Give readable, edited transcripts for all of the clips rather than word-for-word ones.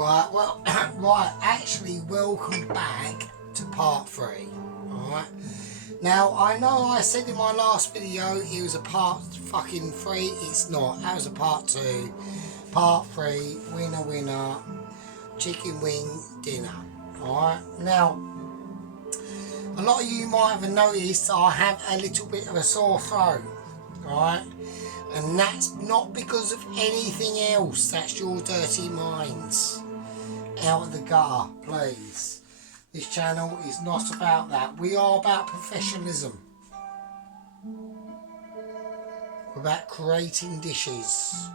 Right, well, right, actually, welcome back to part 3, alright? Now, I know I said in my last video it was a part fucking 3, it's not, that was a part 2. Part 3, winner winner, chicken wing dinner, alright? Now, a lot of you might have noticed I have a little bit of a sore throat, alright? And that's not because of anything else, that's your dirty minds. Out of the gutter, please. This channel is not about that. We are about professionalism. We're about creating dishes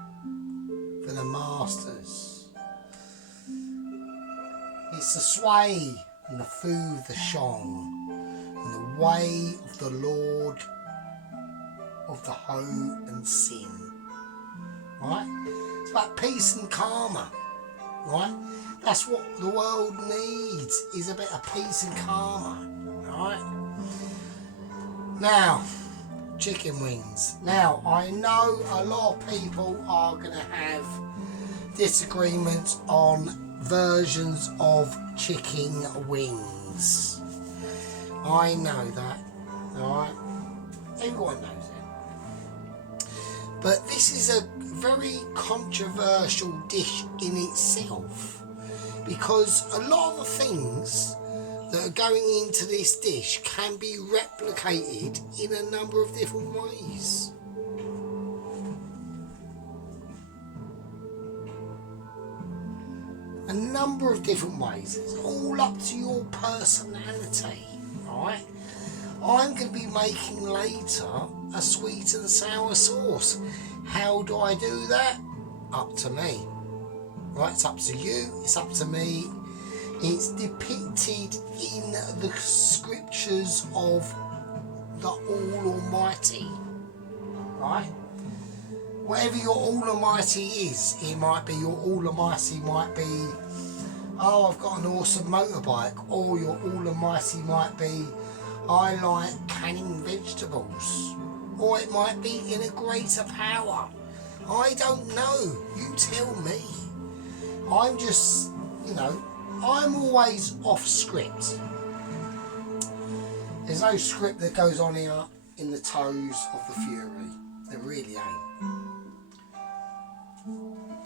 for the masters. It's the sway and the food, the shong, and the way of the Lord of the hoe and sin. Right? It's about peace and karma. Right? That's what the world needs, is a bit of peace and karma. Right? Now, chicken wings. Now, I know a lot of people are going to have disagreements on versions of chicken wings. I know that. Alright? Everyone knows it. But this is a very controversial dish in itself, because a lot of the things that are going into this dish can be replicated in a number of different ways. A number of different ways. It's all up to your personality, right? I'm going to be making later a sweet and sour sauce. How do I do that? Up to me. Right, it's up to you, it's up to me. It's depicted in the scriptures of the Almighty. Right? Whatever your Almighty is, it might be your Almighty might be, oh, I've got an awesome motorbike, or your Almighty might be, I like canning vegetables, or it might be in a greater power. I don't know, you tell me. I'm just, you know, I'm always off script. There's no script that goes on here in the toes of the fury. There really ain't.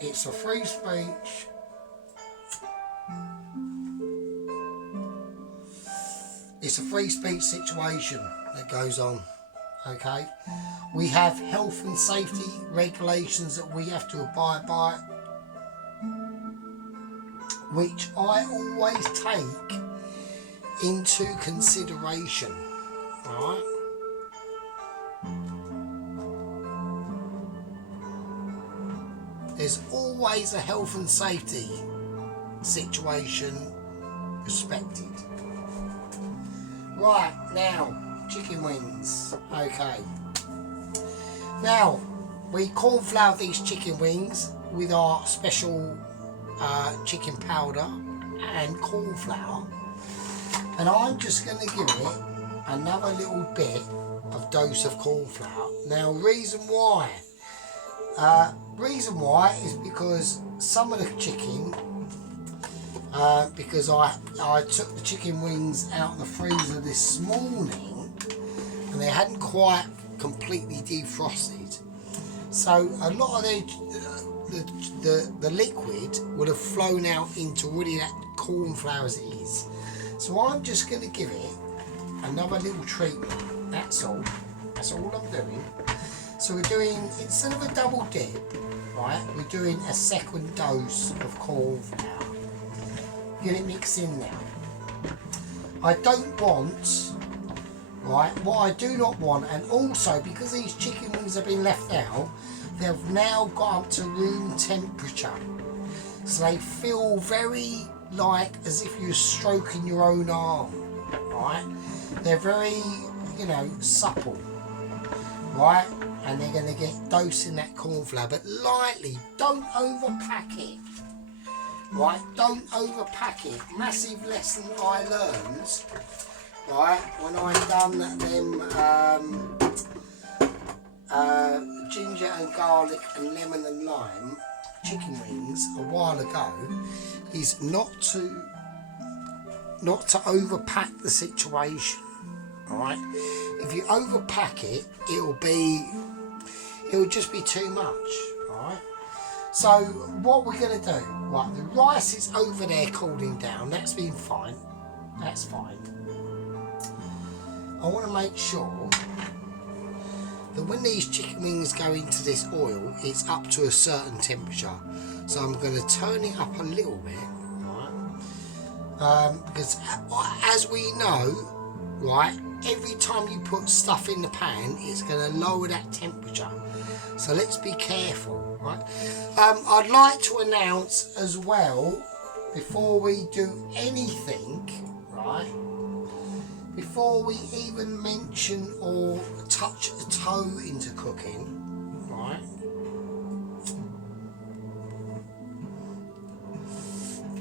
It's a free speech. It's a free speech situation that goes on, okay? We have health and safety regulations that we have to abide by, which I always take into consideration, alright? There's always a health and safety situation respected. Right, now, chicken wings. Okay. Now, we cornflour these chicken wings with our special chicken powder and cornflour. And I'm just going to give it another little bit of dose of cornflour. Now, reason why is because some of the chicken, because I took the chicken wings out of the freezer this morning and they hadn't quite completely defrosted, so a lot of the liquid would have flown out into really that cornflour as it is. So I'm just going to give it another little treatment, that's all I'm doing. So we're doing, instead of a double dip, right, we're doing a second dose of cornflour. Get it mixed in now. I don't want, right, what I do not want, and also because these chicken wings have been left out, they've now got up to room temperature. So they feel very like as if you're stroking your own arm, right? They're very, you know, supple, right? And they're going to get dosed in that cornflour, but lightly, don't overpack it. Right, don't overpack it. Massive lesson I learned, right, when I done them ginger and garlic and lemon and lime chicken wings a while ago, is not to overpack the situation. Alright, if you overpack it, it'll just be too much. Alright, so what we're going to do, right, the rice is over there cooling down, that's been fine, that's fine. I want to make sure that when these chicken wings go into this oil, it's up to a certain temperature. So I'm going to turn it up a little bit, right? Because as we know, right, every time you put stuff in the pan, it's going to lower that temperature. So let's be careful, right? I'd like to announce as well, before we do anything, right? Before we even mention or touch a toe into cooking, right?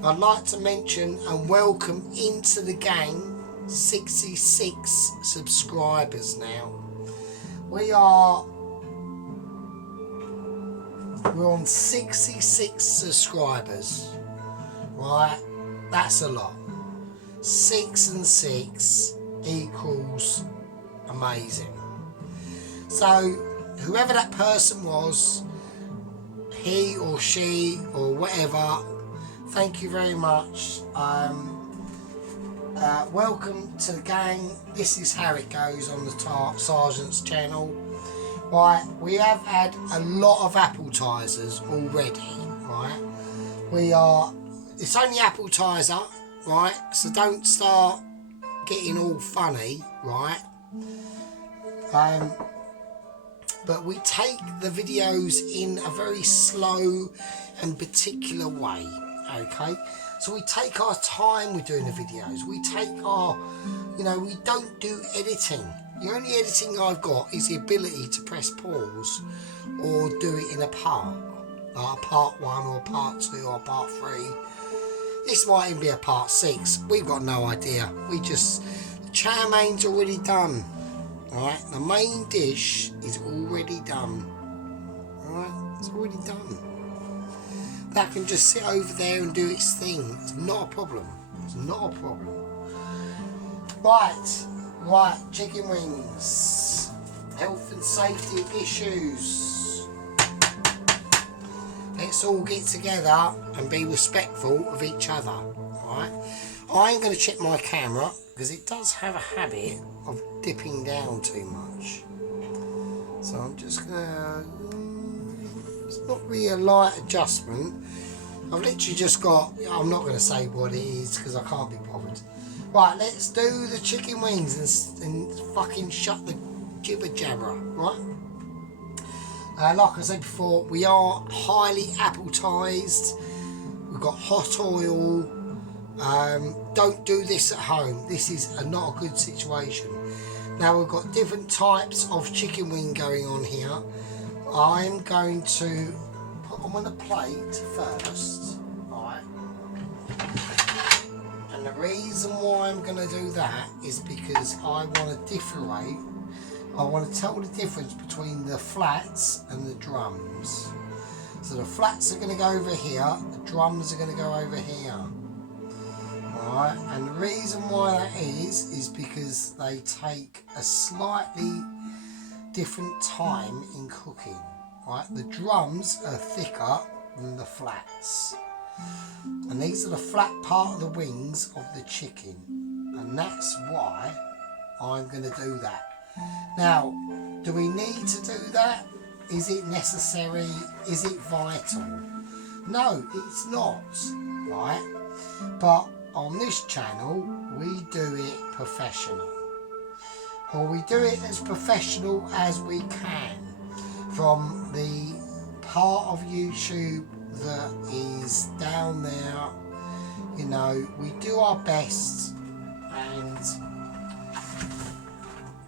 I'd like to mention and welcome into the gang 66 subscribers now. We're on 66 subscribers, right? That's a lot. 6 and 6 equals amazing. So whoever that person was, he or she or whatever, thank you very much. Welcome to the gang. This is how it goes on the Sergeant's channel. Right, we have had a lot of appetizers already, right? It's only appetizer, right? So don't start getting all funny, right? But we take the videos in a very slow and particular way, okay? So we take our time with doing the videos. We take our, we don't do editing. The only editing I've got is the ability to press pause or do it in a part, like part 1 or part 2 or part 3. This might even be a part 6. We've got no idea. The chow main's already done. Alright, the main dish is already done. Alright, it's already done. That can just sit over there and do its thing. It's not a problem. It's not a problem. Right, chicken wings. Health and safety issues. Let's all get together and be respectful of each other. Alright? I ain't going to check my camera because it does have a habit of dipping down too much. So I'm just going to... It's not really a light adjustment. I've literally just got... I'm not going to say what it is because I can't be bothered. Right, let's do the chicken wings and fucking shut the jibber jabber, right? Like I said before, we are highly appetized. We've got hot oil. Don't do this at home. This is not a good situation. Now we've got different types of chicken wing going on here. I'm going to put them on a plate first, right? And the reason why I'm going to do that is because I want to differentiate. I want to tell the difference between the flats and the drums. So the flats are going to go over here, the drums are going to go over here. Alright, and the reason why that is because they take a slightly different time in cooking. Right, the drums are thicker than the flats. And these are the flat part of the wings of the chicken. And that's why I'm going to do that. Now, do we need to do that? Is it necessary? Is it vital? No, it's not, right? But on this channel, we do it professional. Or we do it as professional as we can from the part of YouTube that is down there. We do our best, and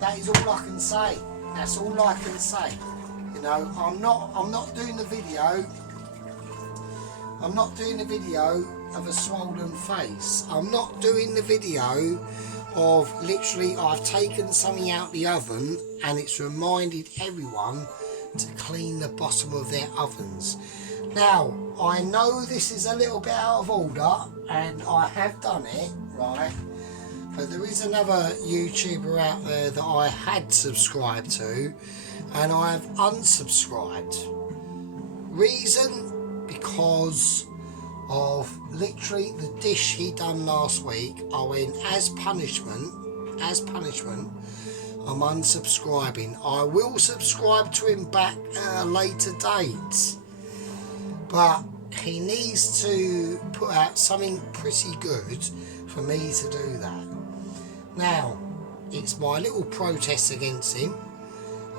that is all I can say. That's all I can say. I'm not doing the video. I'm not doing the video of a swollen face. I'm not doing the video of literally I've taken something out the oven and it's reminded everyone to clean the bottom of their ovens. Now, I know this is a little bit out of order, and I have done it, right? But there is another YouTuber out there that I had subscribed to, and I have unsubscribed. Reason? Because of literally the dish he done last week. I went, as punishment, I'm unsubscribing. I will subscribe to him back at a later date, but he needs to put out something pretty good for me to do that. Now, it's my little protest against him,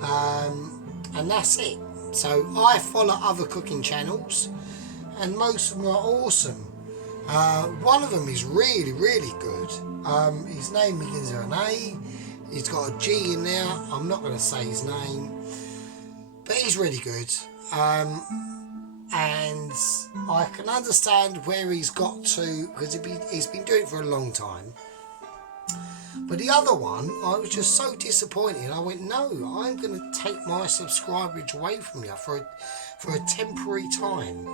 and that's it. So I follow other cooking channels, and most of them are awesome. One of them is really, really good. His name begins with an A. He's got a G in there. I'm not going to say his name, but he's really good. And I can understand where he's got to, because he's been doing it for a long time. But the other one, I was just so disappointed. I went, no, I'm going to take my subscriberage away from you for a temporary time.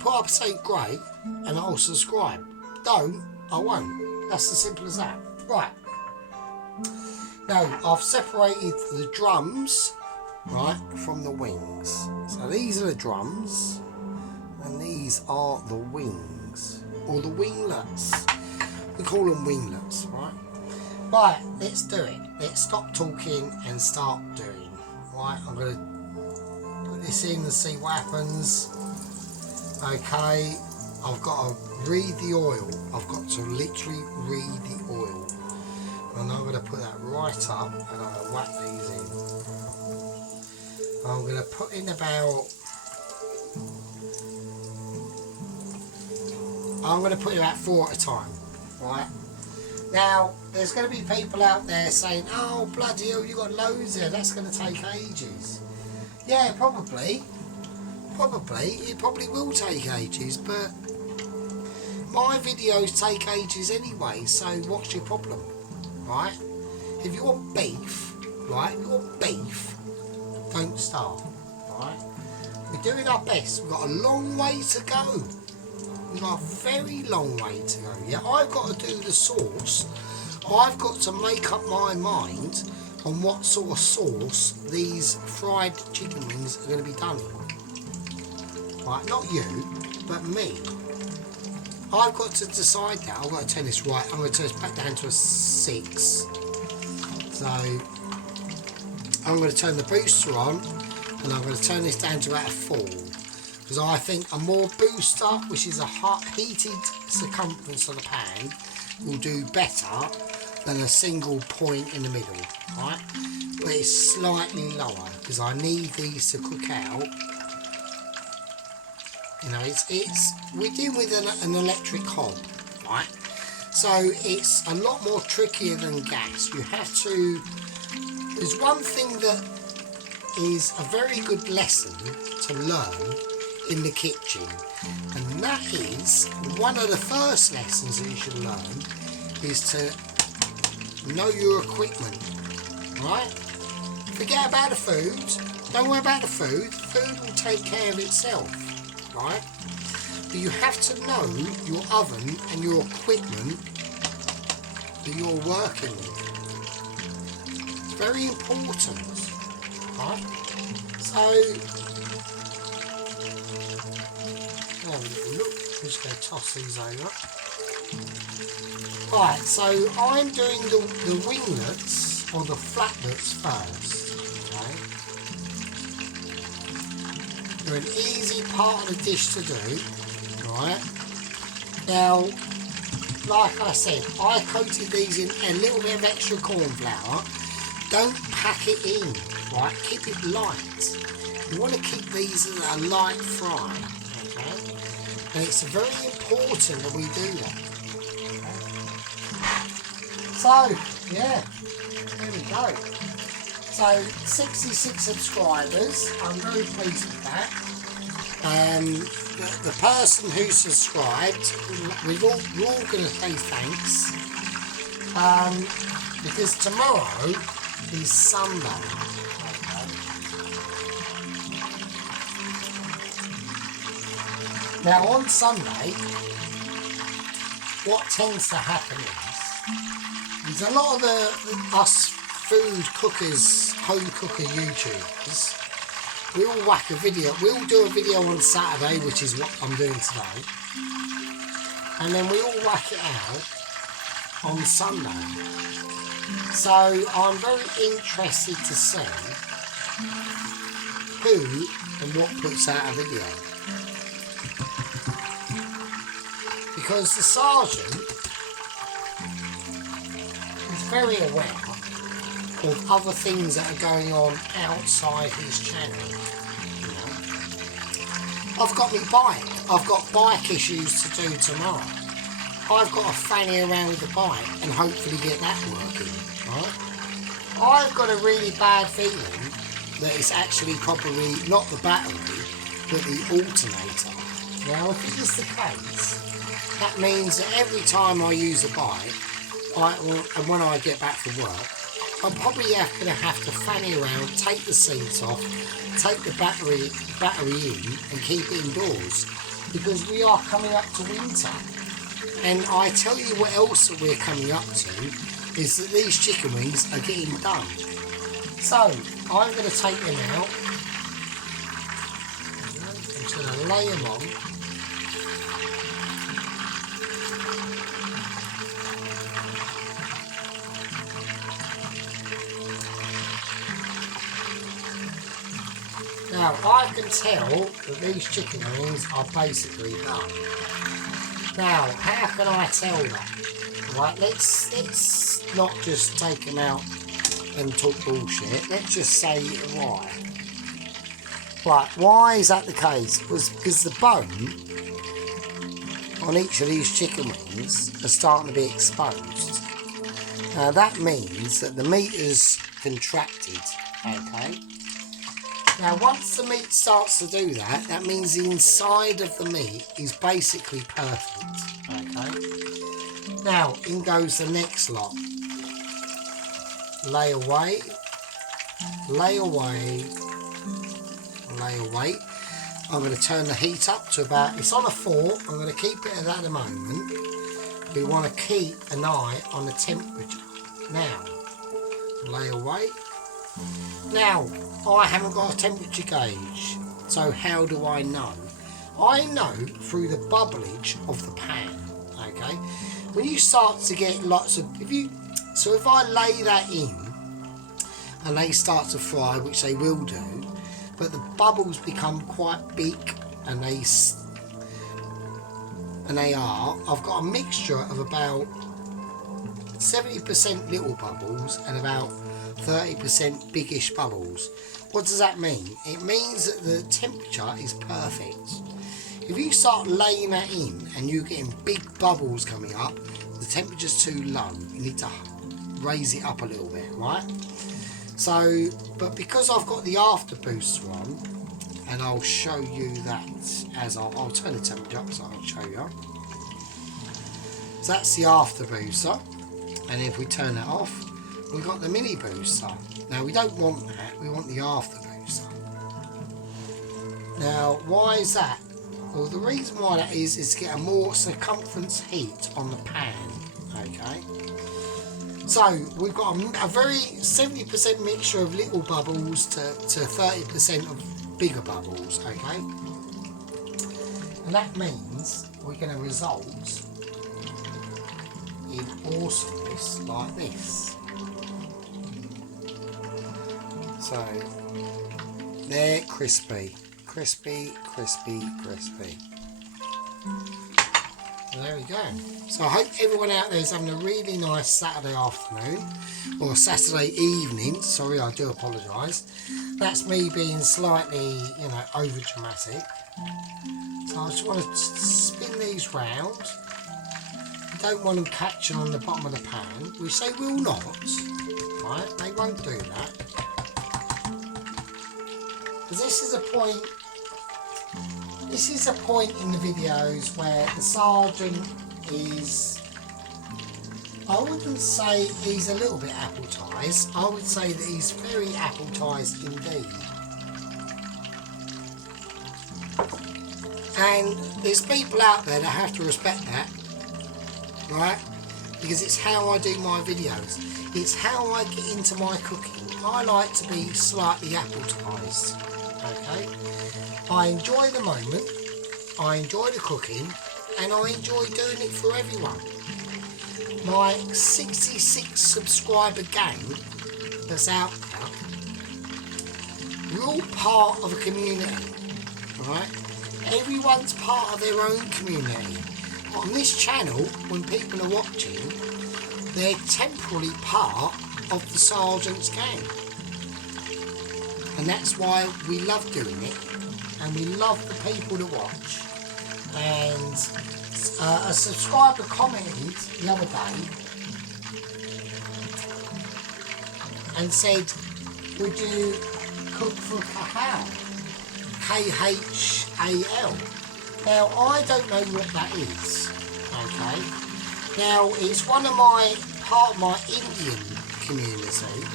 Put up something great and I'll subscribe. Don't, I won't. That's as simple as that. Right. Now, I've separated the drums, right, from the wings. So these are the drums and these are the wings, or the winglets. We call them winglets, right? Right, let's do it. Let's stop talking and start doing. Right, I'm going to put this in and see what happens. Okay, I've got to read the oil. I've got to literally read the oil. And I'm going to put that right up and I'm going to whack these in. I'm going to put in about... I'm going to put in about 4 at a time. Right. Now, there's going to be people out there saying, oh, bloody hell, you got loads there, that's going to take ages. Yeah, probably. It probably will take ages, but my videos take ages anyway, so what's your problem? Right? If you want beef, right, don't start. Right? We're doing our best. We've got a long way to go. We've got a very long way to go. Yeah, I've got to do the sauce. I've got to make up my mind on what sort of sauce these fried chicken wings are going to be done in. Right, not you, but me. I've got to decide that. I've got to turn this right. I'm going to turn this back down to a 6. So I'm going to turn the booster on, and I'm going to turn this down to about a 4. Because I think a more booster, which is a hot heated circumference of the pan, will do better than a single point in the middle, right? But it's slightly lower because I need these to cook out. You know, we're dealing with an electric hob, right? So it's a lot more trickier than gas. You have to. There's one thing that is a very good lesson to learn in the kitchen, and that is one of the first lessons that you should learn is to know your equipment, right? Forget about the food, don't worry about the food will take care of itself, right? But you have to know your oven and your equipment that you're working with. It's very important, right? So have a little look. I'm just going to toss these over. Right, so I'm doing the winglets or the flatlets first. Okay. They're an easy part of the dish to do. Right. Now, like I said, I coated these in a little bit of extra corn flour. Don't pack it in. Right, keep it light. You want to keep these at a light fry. And it's very important that we do that. So, yeah, there we go. So, 66 subscribers. I'm very pleased with that. The person who subscribed, we're all going to say thanks. Because tomorrow is Sunday. Now on Sunday, what tends to happen is a lot of us food cookers, home cooker YouTubers, we all whack a video. We'll do a video on Saturday, which is what I'm doing today, and then we all whack it out on Sunday. So I'm very interested to see who and what puts out a video, because the sergeant is very aware of other things that are going on outside his channel. You know? I've got my bike. I've got bike issues to do tomorrow. I've got to fanny around with the bike and hopefully get that working. Right? I've got a really bad feeling that it's actually probably not the battery, but the alternator. Now, if it is the case, that means that every time I use a bike, and when I get back from work, I'm probably going to have to fanny around, take the seats off, take the battery in and keep it indoors, because we are coming up to winter. And I tell you what else that we're coming up to is that these chicken wings are getting done. So I'm going to take them out. I'm just going to lay them on. Now I can tell that these chicken wings are basically done. Now how can I tell that? Right, let's not just take them out and talk bullshit. Let's just say why. Right, why is that the case? Because the bone on each of these chicken wings are starting to be exposed. Now that means that the meat is contracted. Okay. Now once the meat starts to do that, that means the inside of the meat is basically perfect. Okay. Now in goes the next lot. Lay away, lay away, lay away. I'm going to turn the heat up to about, it's on a 4, I'm going to keep it at that at the moment. We want to keep an eye on the temperature. Now, lay away. Now, I haven't got a temperature gauge, so how do I know? I know through the bubblage of the pan, okay? When you start to get lots of, if I lay that in and they start to fry, which they will do, but the bubbles become quite big and I've got a mixture of about 70% little bubbles and about 30% biggish bubbles. What does that mean? It means that the temperature is perfect. If you start laying that in and you're getting big bubbles coming up, the temperature's too low. You need to raise it up a little bit, right? So, but because I've got the afterboost on, and I'll show you that as I'll turn the temperature up so I can show you. So that's the afterbooster, and if we turn that off, we've got the mini booster. Now we don't want that, we want the afterbooster. Now why is that? Well, the reason why that is to get a more circumference heat on the pan, okay? So we've got a very 70% mixture of little bubbles to 30% of bigger bubbles, okay? And that means we're going to result in awesomeness like this. So they're crispy, crispy, crispy, crispy. There we go. So I hope everyone out there is having a really nice Saturday afternoon or Saturday evening. Sorry, I do apologise. That's me being slightly, over dramatic. So I just want to spin these round. You don't want them catching on the bottom of the pan, which they will not. Right? They won't do that. Because this is a point. This is a point in the videos where the sergeant is, I wouldn't say he's a little bit appletised, I would say that he's very appletised indeed. And there's people out there that have to respect that, right? Because it's how I do my videos. It's how I get into my cooking. I like to be slightly appetized, okay? I enjoy the moment, I enjoy the cooking, and I enjoy doing it for everyone. My 66 subscriber gang that's out there, we're all part of a community, right? Everyone's part of their own community. On this channel, when people are watching, they're temporarily part of the Sergeant's gang. And that's why we love doing it, and we love the people to watch. And a subscriber commented the other day and said, would you cook for Kahal? K-H-A-L. Now, I don't know what that is, okay? Now, it's part of my Indian community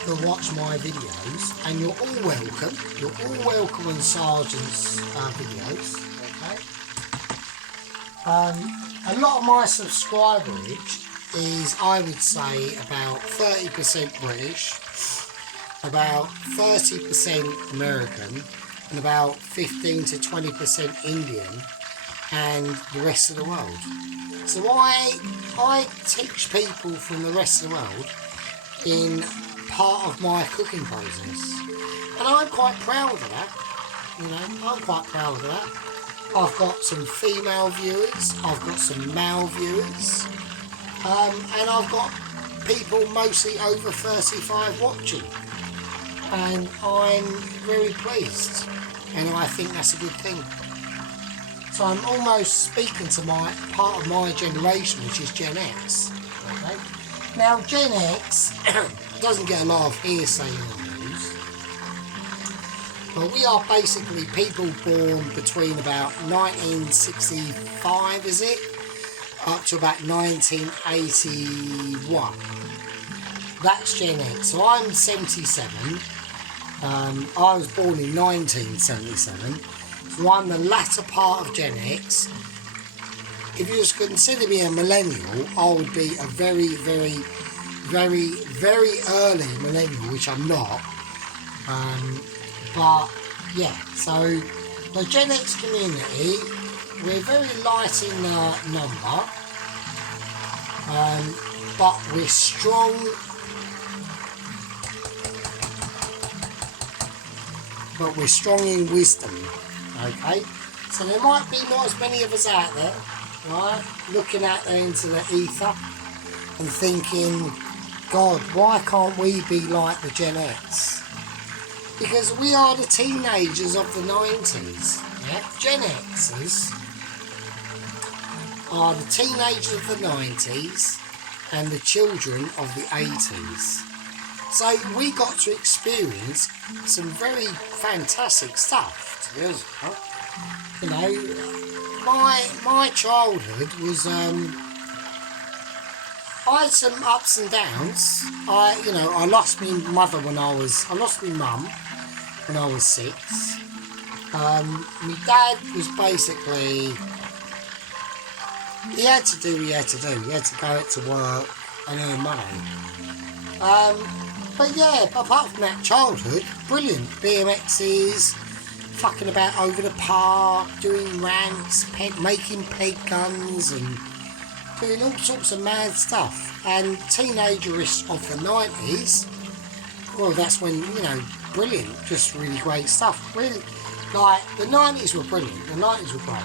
who watch my videos, and you're all welcome. You're all welcome on Sergeant's videos, okay? A lot of my subscriberage is, I would say, about 30% British, about 30% American, and about 15 to 20% Indian, and the rest of the world. So I teach people from the rest of the world in part of my cooking process, and I'm quite proud of that. You know, I'm quite proud of that. I've got some female viewers, I've got some male viewers, and I've got people mostly over 35 watching, and I'm very pleased, and I think that's a good thing. So I'm almost speaking to part of my generation, which is Gen X. Okay? Now Gen X doesn't get a lot of hearsay in the news, but we are basically people born between about 1965, is it, up to about 1981. That's Gen X. So I'm 77. I was born in 1977. So I'm the latter part of Gen X. If you was to consider me a millennial, I would be a very, very, very, very early millennial, which I'm not. But yeah, so the Gen X community, we're very light in number, but we're strong. But we're strong in wisdom, okay? So there might be not as many of us out there, right, looking out there into the ether and thinking, God, why can't we be like the Gen X? Because we are the teenagers of the 90s, yeah? Gen Xers are the teenagers of the 90s and the children of the 80s. So we got to experience some very fantastic stuff. You know, my childhood was I had some ups and downs. I lost my mother I lost my mum when I was 6. My dad was basically, he had to do what he had to do. He had to go out to work and earn money. But yeah, apart from that, childhood, brilliant. BMXs, fucking about over the park, doing ramps, making peg guns, and doing all sorts of mad stuff. And teenagerish of the 90s, well, that's when, you know, brilliant, just really great stuff. Really, like, the 90s were brilliant, the 90s were great.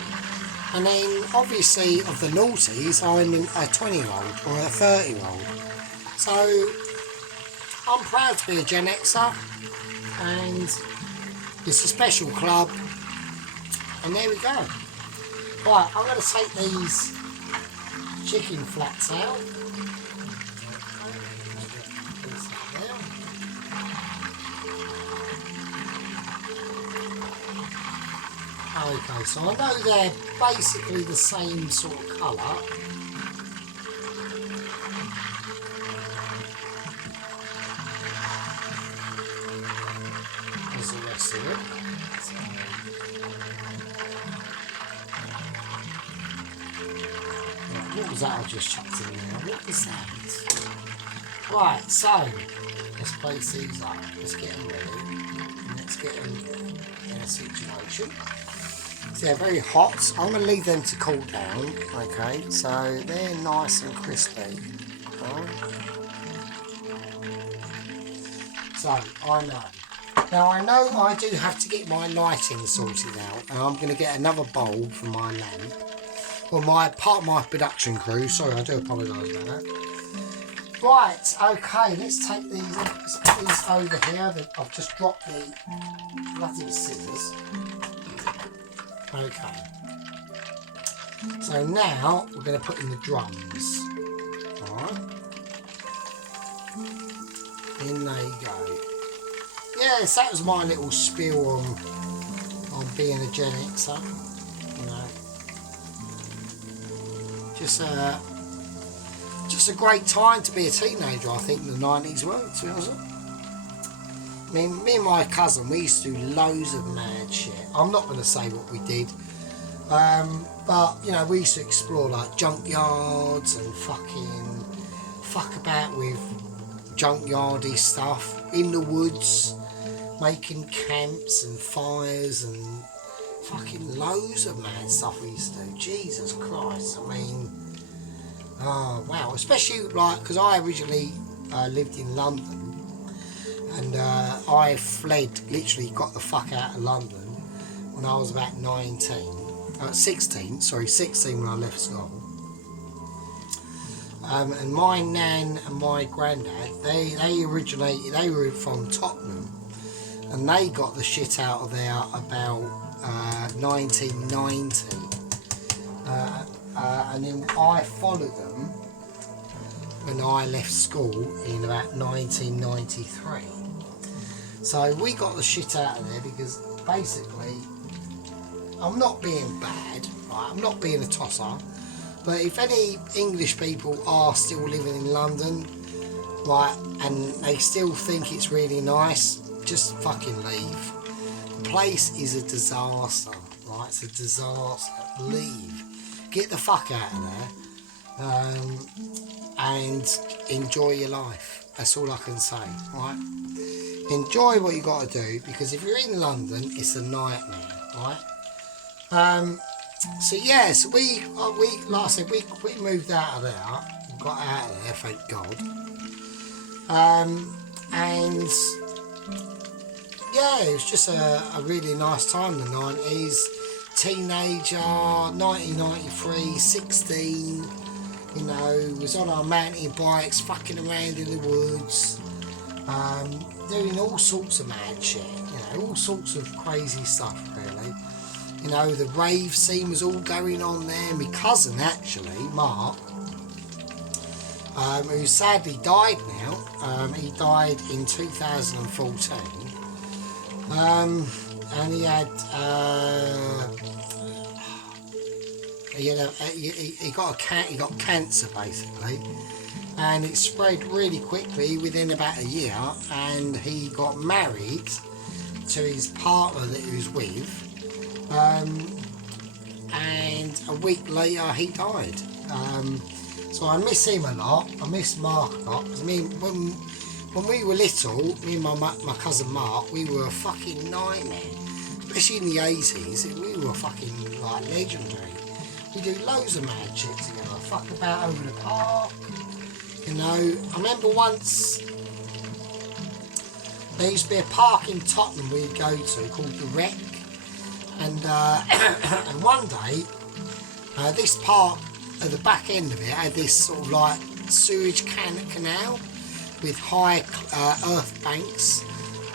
And then, obviously, of the noughties, I'm a 20-year-old or a 30-year-old. So I'm proud to be a Gen Xer, and it's a special club, and there we go. Right, I'm going to take these chicken flats out. Okay, so I know they're basically the same sort of colour. The rest of it. So, What was that I just chucked in there? What was that? Right, so let's place these up. Let's get them ready. Let's get them in a situation. So they're very hot. I'm going to leave them to cool down. Okay, so they're nice and crispy. Right. So I know. Now I know I do have to get my lighting sorted out, and I'm going to get another bulb for my lamp. Well, part of my production crew. Sorry, I do apologise about that. Right, okay, let's take these. Let's put these over here. I've just dropped the bloody scissors. Okay. So now we're going to put in the drums. Alright. In they go. Yes, that was my little spiel on being a Gen Xer. You know. Just a great time to be a teenager, I think, in the 90s were, to be honest. I mean, me and my cousin, we used to do loads of mad shit. I'm not going to say what we did, but, you know, we used to explore, like, junkyards and fuck about with junkyardy stuff in the woods, making camps and fires and fucking loads of mad stuff we used to do. Jesus Christ, I mean, oh wow, especially like because I originally lived in London, and I fled, literally got the fuck out of London when I was about 16 when I left school. And my nan and my granddad, they were from Tottenham, and they got the shit out of there about 1990, and then I followed them when I left school in about 1993. So we got the shit out of there because basically, I'm not being bad, right? I'm not being a tosser, but if any English people are still living in London, right, and they still think it's really nice, just fucking leave. The place is a disaster, right? It's a disaster. Leave. Get the fuck out of there, and enjoy your life. That's all I can say, right? Enjoy what you got to do, because if you're in London, it's a nightmare, right? So yes, we like I said, we moved out of there, got out of there, thank God. And yeah, it was just a really nice time, the 90s. Teenager, 1993, 16, you know, was on our mountain bikes, fucking around in the woods, doing all sorts of mad shit, you know, all sorts of crazy stuff, really. You know, the rave scene was all going on there. My cousin, actually, Mark, who sadly died now, he died in 2014, and he got cancer basically, and it spread really quickly within about a year, and he got married to his partner that he was with, and a week later he died. So I miss him a lot. I miss Mark a lot, because when we were little, me and my cousin Mark, we were a fucking nightmare. Especially in the 80s, we were fucking like legendary. We do loads of mad shit together. Fuck about over the park. You know, I remember once there used to be a park in Tottenham we'd go to called the Wreck, and and one day this park at the back end of it had this sort of like sewage canal with high earth banks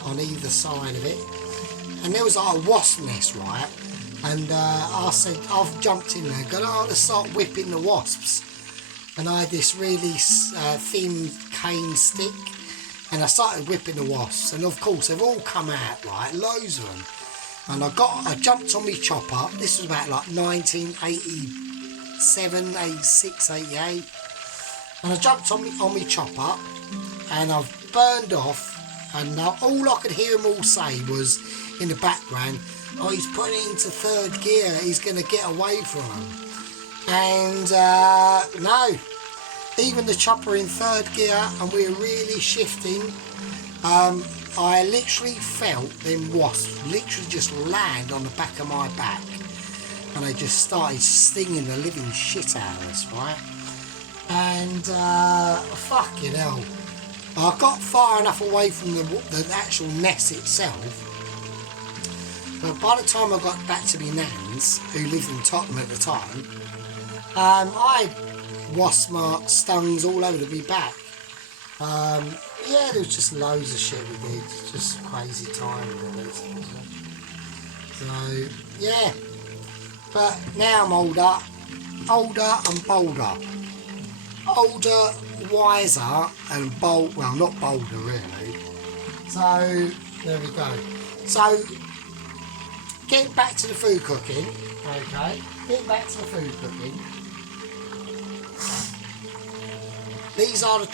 on either side of it, and there was like a wasp nest, right? And I said, I've jumped in there, going, oh, let's start whipping the wasps. And I had this really thin cane stick, and I started whipping the wasps. And of course, they've all come out, right, loads of them. And I jumped on my chopper. This was about like 1987, 86, 88. And I jumped on my chopper, and I've burned off. And all I could hear them all say was in the background, oh, he's putting it into third gear, he's going to get away from him. And no, even the chopper in third gear and we're really shifting, I literally felt them wasps literally just land on the back of my back, and they just started stinging the living shit out of us, right? And fucking hell, I got far enough away from the actual nest itself, but by the time I got back to my nans, who lived in Tottenham at the time, I had wasp marks, stungs all over my back. Yeah, there was just loads of shit we did, just crazy time and all this. So yeah, but now I'm older and bolder. Older, wiser and bold, well not bolder really. So there we go. So getting back to the food cooking, okay, getting back to the food cooking. These are the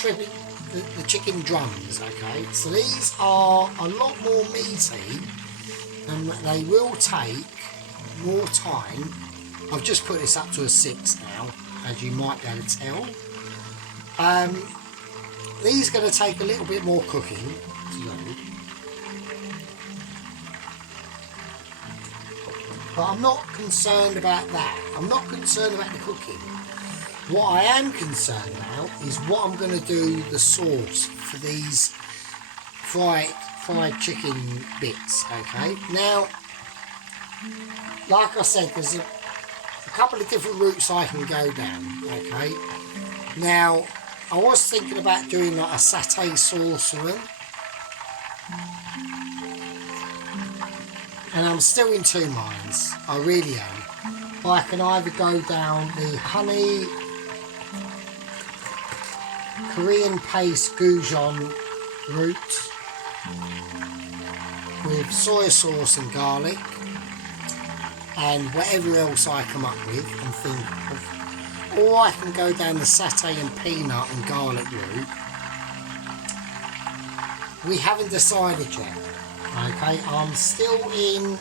chicken drums, okay, so these are a lot more meaty and they will take more time. I've just put this up to a 6 now, as you might be able to tell. These are going to take a little bit more cooking to do, but I'm not concerned about that. I'm not concerned about the cooking. What I am concerned about is what I'm going to do the sauce for these fried chicken bits, okay? Now, like I said, there's a couple of different routes I can go down, okay? Now, I was thinking about doing like a satay sauce for them, and I'm still in two minds, I really am. I can either go down the honey Korean paste goujon route with soy sauce and garlic and whatever else I come up with and think of, or I can go down the satay and peanut and garlic route. We haven't decided yet, okay? I'm still in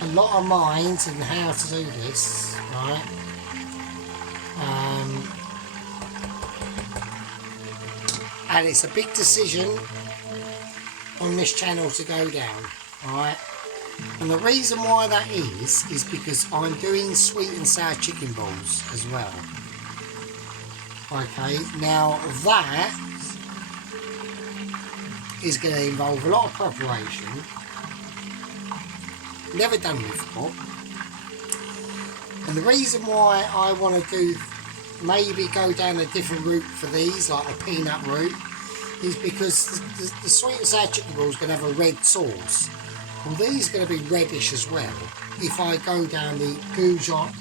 a lot of minds in how to do this, right? And it's a big decision on this channel to go down, alright? And the reason why that is because I'm doing sweet and sour chicken balls as well. Okay, now that is going to involve a lot of preparation. Never done before. And the reason why I want to maybe go down a different route for these, like a peanut route, is because the sweet and sour chicken ball is going to have a red sauce. Well, these are going to be reddish as well if I go down the goujon,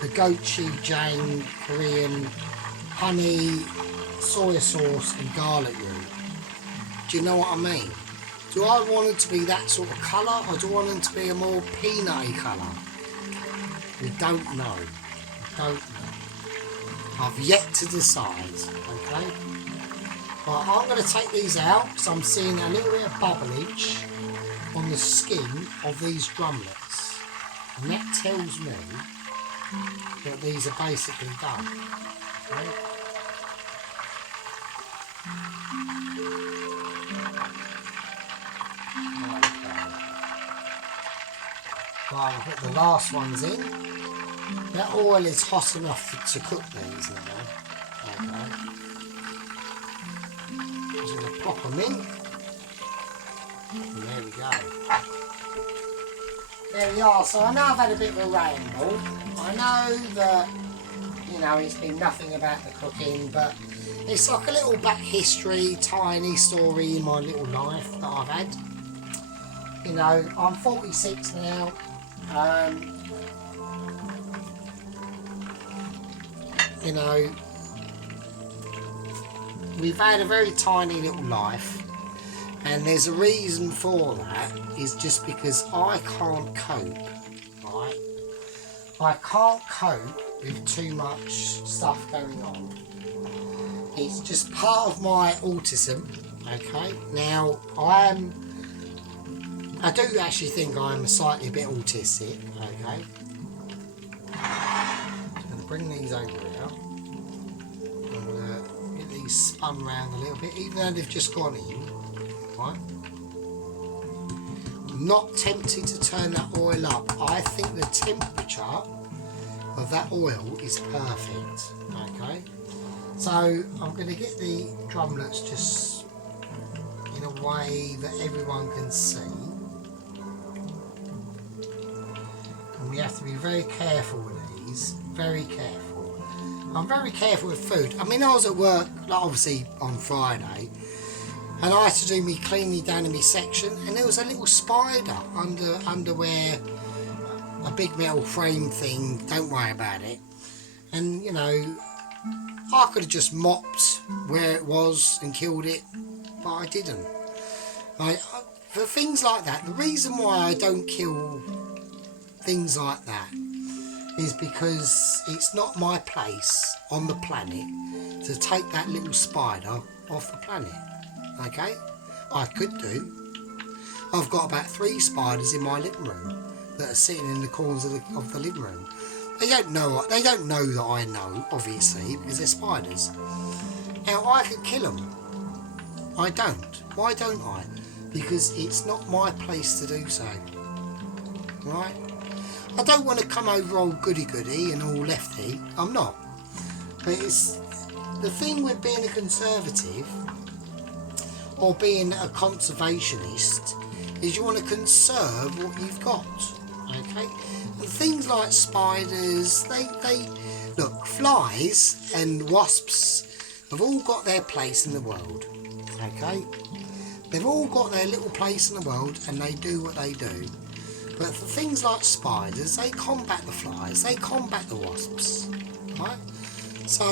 the gochujang Korean honey, soy sauce and garlic route. Do you know what I mean? Do I want it to be that sort of colour, or do I want it to be a more peanutty colour? We don't know. We don't know. I've yet to decide, okay? But I'm going to take these out because I'm seeing a little bit of bubblage on the skin of these drumlets. And that tells me that these are basically done. Okay? Right, I'll put the last ones in. That oil is hot enough to cook these now. Okay. Just going to pop them in. And there we go. There we are. So I know I've had a bit of a ramble. I know that, you know, it's been nothing about the cooking, but it's like a little back history, tiny story in my little life that I've had. You know, I'm 46 now. You know, we've had a very tiny little life, and there's a reason for that, is just because I can't cope, right? I can't cope with too much stuff going on. It's just part of my autism, okay? Now, I do actually think I'm slightly a bit autistic, okay? I'm going to bring these over here. And get these spun round a little bit, even though they've just gone in. Right. I'm not tempted to turn that oil up. I think the temperature of that oil is perfect. Okay. So I'm going to get the drumlets just in a way that everyone can see. And we have to be very careful with these, very careful. I'm very careful with food. I mean, I was at work, like obviously on Friday, and I had to do me cleaning down in my section, and there was a little spider under where a big metal frame thing, don't worry about it. And you know, I could have just mopped where it was and killed it, but I didn't. For things like that, the reason why I don't kill things like that is because it's not my place on the planet to take that little spider off the planet. Okay? I could do. I've got about 3 spiders in my living room that are sitting in the corners of the living room. They don't know that I know, obviously, because they're spiders. Now, I could kill them. I don't. Why don't I? Because it's not my place to do so. Right? I don't want to come over all goody-goody and all lefty. I'm not. But it's the thing with being a conservative or being a conservationist is you want to conserve what you've got. Okay? And things like spiders, they look, flies and wasps have all got their place in the world. Okay? They've all got their little place in the world and they do what they do. But for things like spiders, they combat the flies, they combat the wasps. Right? So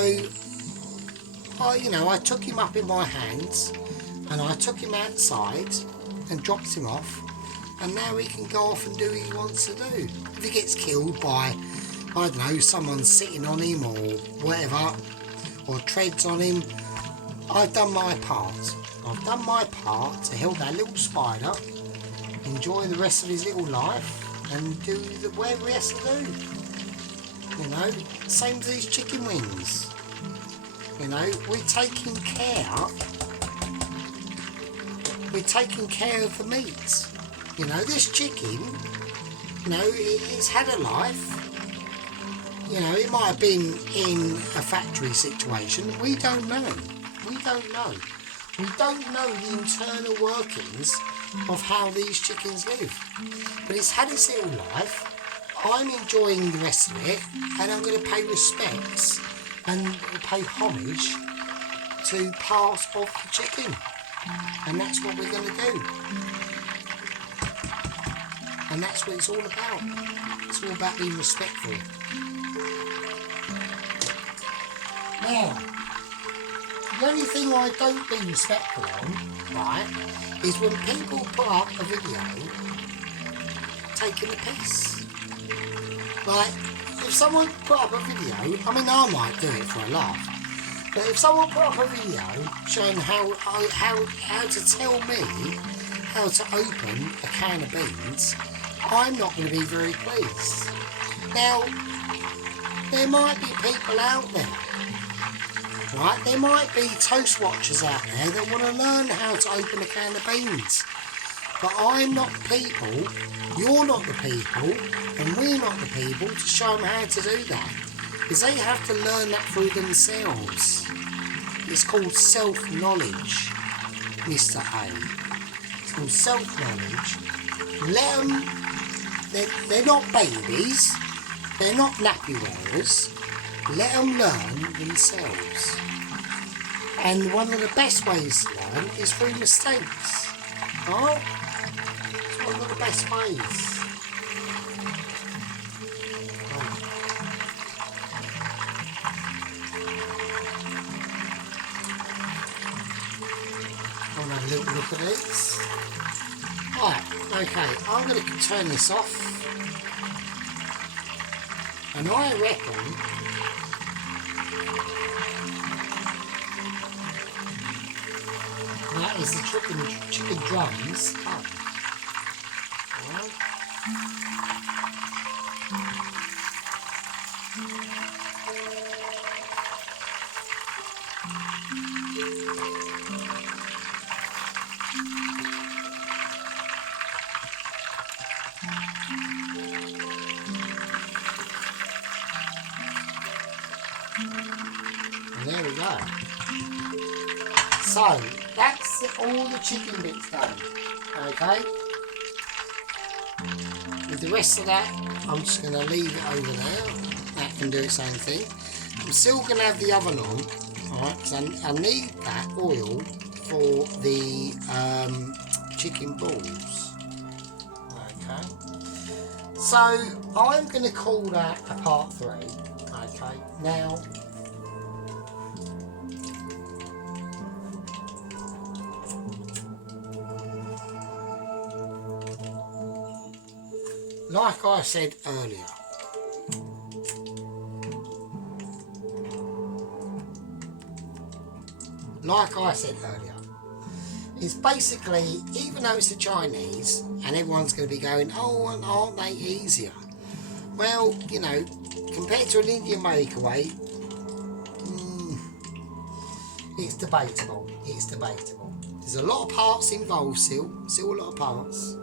I took him up in my hands and I took him outside and dropped him off, and now he can go off and do what he wants to do. If he gets killed by, I don't know, someone sitting on him or whatever, or treads on him, I've done my part. I've done my part to help that little spider enjoy the rest of his little life and do whatever he has to do. You know, same as these chicken wings. You know, we're taking care of the meat. You know, this chicken, you know, it's had a life. You know, it might have been in a factory situation. We don't know. We don't know. We don't know the internal workings of how these chickens live. But it's had its little life. I'm enjoying the rest of it, and I'm going to pay respects and pay homage to part of the chicken. And that's what we're going to do. And that's what it's all about. It's all about being respectful. Now, the only thing I don't be respectful on, right, is when people put up a video taking the piss. Like, if someone put up a video, I mean, I might do it for a laugh, but if someone put up a video showing how to tell me how to open a can of beans, I'm not going to be very pleased. Now, there might be people out there, right? There might be toast watchers out there that want to learn how to open a can of beans. But I'm not the people, you're not the people, and we're not the people to show them how to do that. Because they have to learn that through themselves. It's called self-knowledge, Mr. A. It's called self-knowledge. Let them, they're not babies, they're not nappy wearers. Let them learn themselves. And one of the best ways to learn is through mistakes. Alright? It's one of the best ways. I'll have a little look at these. Right, okay, I'm going to turn this off. And I reckon that is the chicken drums up. Right. And there we go. So that's all the chicken bits done. Okay. With the rest of that, I'm just going to leave it over there. That can do its own thing. I'm still going to have the oven on, alright, because I need that oil for the chicken balls. Okay. So I'm going to call that a part 3. Okay. Now, like I said earlier, it's basically, even though it's the Chinese and everyone's going to be going, oh, aren't they easier? Well, you know, compared to an Indian makeaway, it's debatable. There's a lot of parts involved still a lot of parts.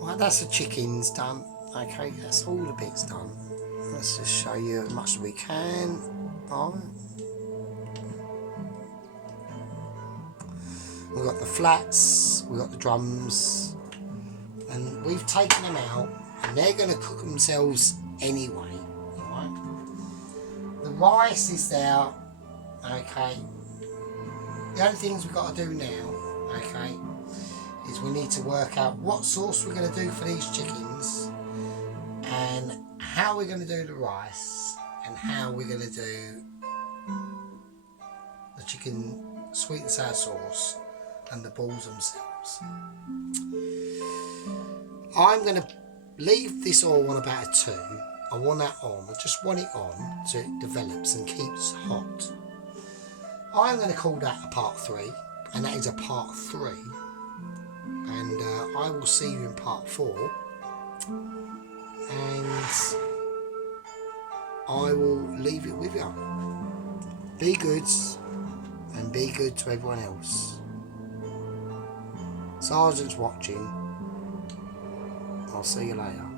Right, that's the chickens done. Okay, that's all the bits done. Let's just show you as much as we can. Right. We've got the flats, we've got the drums, and we've taken them out, and they're going to cook themselves anyway. Right. The rice is there. Okay. The only things we've got to do now, okay, is we need to work out what sauce we're going to do for these chickens, and how we're going to do the rice, and how we're going to do the chicken sweet and sour sauce and the balls themselves. I'm going to leave this all on about a 2. I want that on. I just want it on so it develops and keeps hot. I'm going to call that a part 3, and that is a part 3. And I will see you in part 4, and I will leave it with you. Be good, and be good to everyone else. Sergeant's watching. I'll see you later.